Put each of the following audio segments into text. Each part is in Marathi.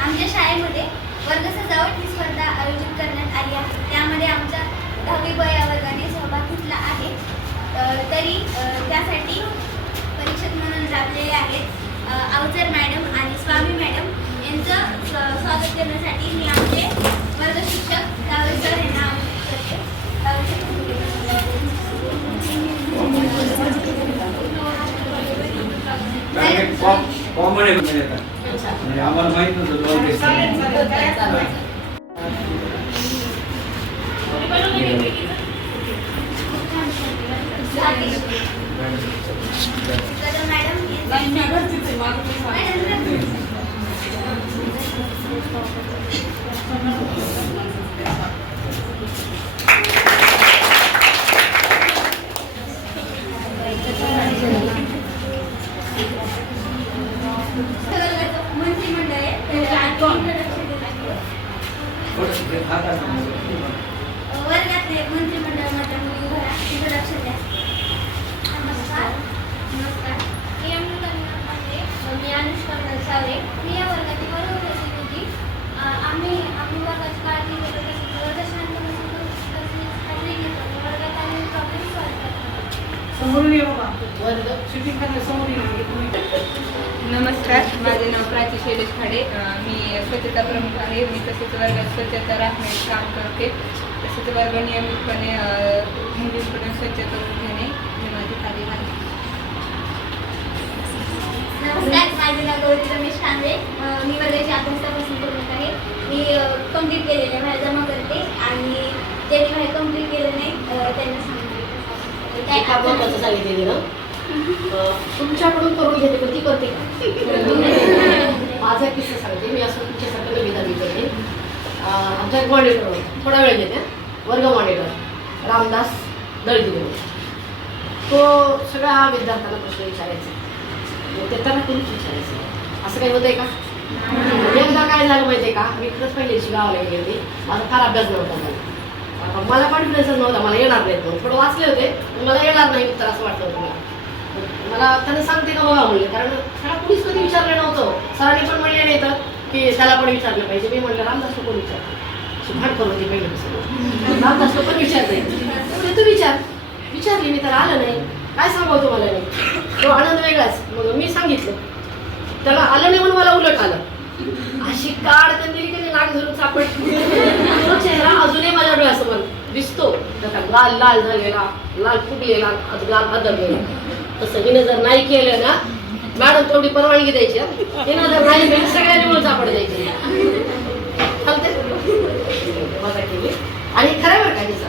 आमच्या शाळेमध्ये वर्ग सजावट ही स्पर्धा आयोजित करण्यात आली आहे. त्यामध्ये आमच्या 10वी ब या वर्गाने सहभाग घेतला आहे. तरी त्यासाठी परीक्षक म्हणून लाभलेले आहेत अवचर मॅडम आणि स्वामी मॅडम यांचं स्वागत करण्यासाठी मी आमचे वर्ग शिक्षक तावरे सर यांना आमंत्रित करते. आम्हाला माहित नव्हतं वर्गातले मंत्रिमंडळामध्ये मुली उभा इंट्रोडक्शन द्या. नमस्कार. मी अनुष्का सावरे. मी या वर्गाची वर्ग प्रतिनिधी. आम्ही वर्गाची काळजी घेतो, वर्ग शांत वर्गात आम्ही प्रॉब्लेम सॉल्व करतो. समोरून ये बाबा. वर्ग शूटिंग करण्या समोर ये. नमस्कार, माझे नाव प्राची शैलेश खाडे. मी स्वच्छता प्रमुख आहे. मी तसेच वर्गात स्वच्छता राखण्याचे काम करते. तसेच वर्ग नियमितपणे मुलींकडून स्वच्छता करून घेणे हे माझे कार्य आहे. नमस्कार, माझे नाव गौरी रमेश कांबळे. मी वर्गाची अभ्यासापासून प्रमुख आहे. मी कंप्लीट केलेले बाहेर जमा करते आणि ज्यांनी बाहेर कंप्लीट केलं नाही त्यांना सांगते. काय महत्त्वाचं सांगितलेलं ना तुमच्याकडून करून घेते पण ती करते का? माझा किस्सा सांगते. मी असं तुमच्यासारखं नवीन करते. आमच्या मॉनिटर थोडा वेळ घेते. वर्ग मॉनिटर रामदास दळगी तो सगळ्या विद्यार्थ्यांना प्रश्न विचारायचा. ते त्यांना कोणीच विचारायचं असं काही होतंय का? एकदा काय झालं माहिती आहे का? मी खरंच पहिल्या दिवशी गावाला गेली होती. माझा फार अभ्यास नव्हता मला कॉन्फिडन्सच नव्हता. मला येणार नाही म्हणून थोडं वाचले होते मला येणार नाही तर असं वाटलं होतं मला त्यांना सांगते का बघा म्हणले कारण त्याला कुणीच कधी विचारलं नव्हतं. सरांनी पण म्हणले नाही तर की त्याला पण विचारलं पाहिजे. मी म्हणलं रामदास कोण विचारतो भाट करून होती पहिल्यापासून रामदास पण विचारते तू विचारली मी त्याला आलं नाही काय सांगतो मला नाही. तो आनंद वेगळाच. मग मी सांगितलं त्याला आलं नाही म्हणून मला उलट आलं. अशी काढ दिली की नाक धरून सापड चेहरा अजूनही माझ्या डोळ्यासमोर दिसतो. त्याचा लाल लाल झालेला लाल फुगलेला लाल आदरलेला. तसं हिनं जर नाही केलं ना मॅडम तेवढी परवानगी द्यायची. हिनं जर नाही केलं सगळ्यांनी मिळून सापड द्यायची. मजा केली आणि खरं बरं का तिचा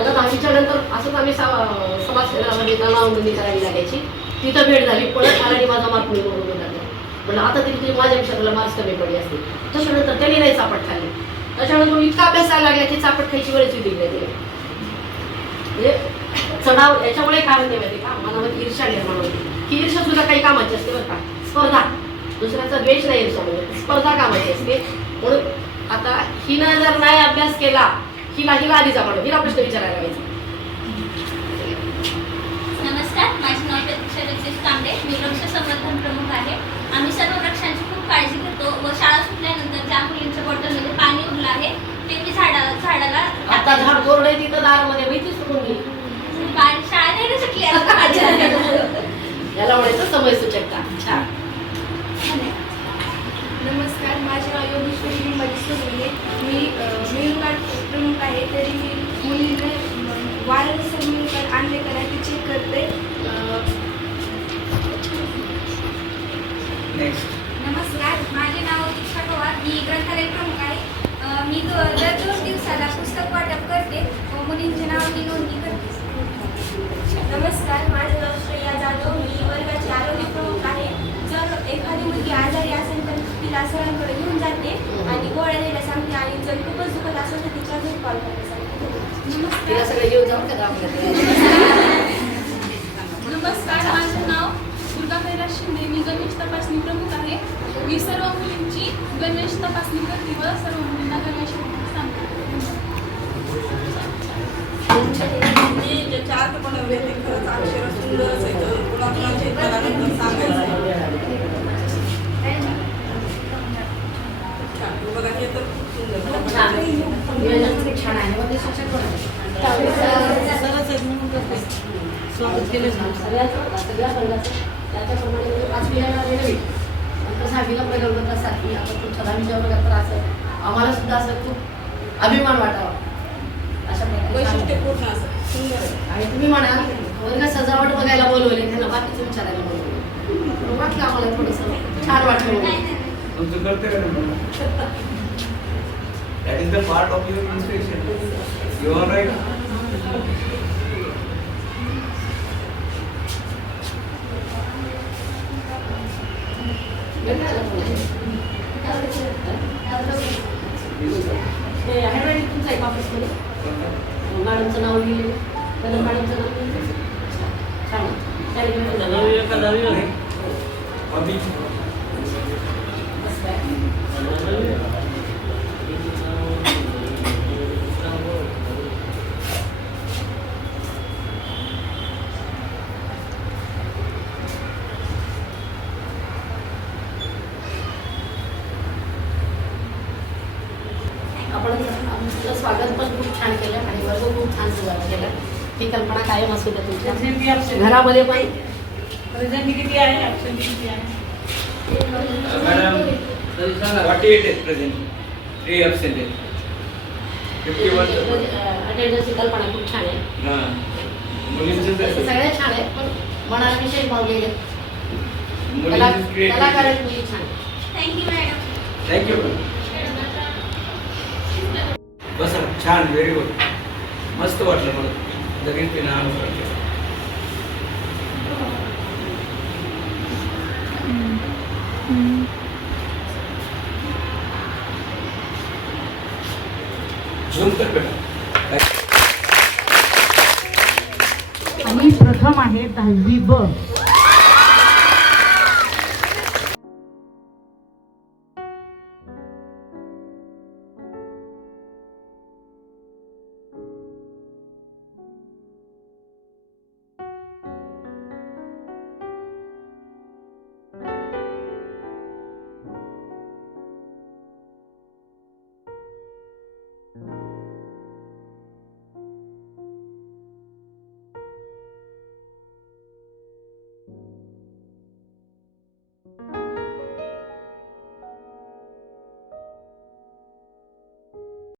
आता 10वीच्या नंतर असंच आम्ही समाजसेवामध्ये नावनोंदणी करावी लागायची. तिथं भेट झाली परत आणि माझा मार्क निवडून लागला. म्हणलं आता तरी माझ्यापेक्षा तुला मार्क्स कमी पडले असते. त्याच्यानंतर त्यांनी नाही चापट खाल्ली. त्याच्यानंतर इतका अभ्यास करायला लागला की चापट खायची वेळच होती नाही. म्हणजे चढाव याच्यामुळे काय होते माहिती का मनामध्ये ईर्षा निर्माण होते. ही ईर्षा सुद्धा काही कामाची असते बरं का. स्पर्धा दुसऱ्याचा द्वेष नाही ईर्षा म्हणजे स्पर्धा कामाची असते. म्हणून आता हिनं जर नाही अभ्यास केला हिला आधी जाणवलं हिला प्रश्न विचारायला लागायचा. नमस्कार, माझे नाव प्रतीक्षा जगदीश कांबळे. मी वृक्ष संवर्धन प्रमुख आहे. आम्ही सर्व वृक्षांची खूप काळजी घेतो व शाळा सुटल्यानंतर ज्या मुलींच्या बॉटलमध्ये पाणी उरलं आहे ते मी झाडाला आता झाड कोरडं आहे तिथं दारामध्ये माहिती सुटून गेली. शाळा नाही सुटली याला म्हणायचं समय सूचकता. छान. नमस्कार, माझे नाव योगेश्वरी लिंबाजी सोबले. मी मेनू प्रमुख आहे. तरी मी मुलींना वारंवार मेनू कार्ड आणले करा ते चेक करते. नमस्कार, माझे नाव दीक्षा पवार. मी ग्रंथालय प्रमुख आहे. मी दर 2 दिवसाला पुस्तक वाटप करते व मुलींच्या नावाची नोंदणी करते. नमस्कार, माझे नाव श्रेया जाधव. मी वर्गाची आरोग्य प्रमुख आहे. जर एखादी मुलगी आजारी असेल तर तिला सरांकडे घेऊन जाते आणि गोळ्या द्यायला सांगते आणि जर खूपच दुखत असेल तर तिच्या घरी कॉल करायला सांगते. तिला सगळे येऊन जाऊन का दवाखान्यात? नमस्कार, माझं नाव दुर्गा कैलास शिंदे. मी गणवेश तपासणी प्रमुख आहे. मी सर्व मुलींची गणवेश तपासणी करते व सर्व मुलींना गणवेश सांगते. मी ज्याच्या अर्थ बनवले ते खरंच अक्षर सुंदर असायचं. कुणाकुणाचे कलानंतर सांगायचं. बघा हे तर खूप सुंदर. छान. नियोजन खूप छान आहे. मग ते शिक्षक कोण आहे? सरच आहेत म्हणून करते. स्वागत केलं जातं. सगळ्या वर्गाचं त्याच्याप्रमाणे 5वीला नवीन नंतर 6वीला प्रगल्भ 7वी आता तुमच्या 10वीच्या वर्गात तर असं आम्हाला सुद्धा असं खूप अभिमान वाटावा अशा प्रकारे वैशिष्ट्यपूर्ण असं सुंदर आहे. आणि तुम्ही म्हणाल वर्ग सजावट बघायला बोलवले त्यांना बाकीचं विचारायला बोलवले वाटलं आम्हाला थोडंसं छान वाटलं म्हणून. तुमचं करते का नाही? That is the part of your inspiration. You are right. हे हँडरायटिंग तुमचं आहे ऑफिसमध्ये मॅडमचं नाव लिहिलेलं त्याला मॅडमचं नाव लिहिलेलं छान अभी बस काय आपण आमचं स्वागत पण खूप छान केलं आणि वर्ग खूप छान सुरुवात केला. ही कल्पना कायम असू द्या तुमच्या घरामध्ये पण. प्रेझेंट किती आहे? ॲक्शन किती आहे? Madam 48 is present. 3 absent आहे. 51. अटेंडन्सची कल्पना खूप छान आहे. हां. मुलींचं तसं तसं. सगळ्यात छान आहे पण मनाला विषय भावलेले मुलींचं creativity. कलाकार मुली छान. Thank you madam. थँक्यू. बस छान, व्हेरी गुड. मस्त वाटलं मला. लगेच ते नाव वाटलं. झूम कर बेटा. आम्ही प्रथम आहे 10वी ब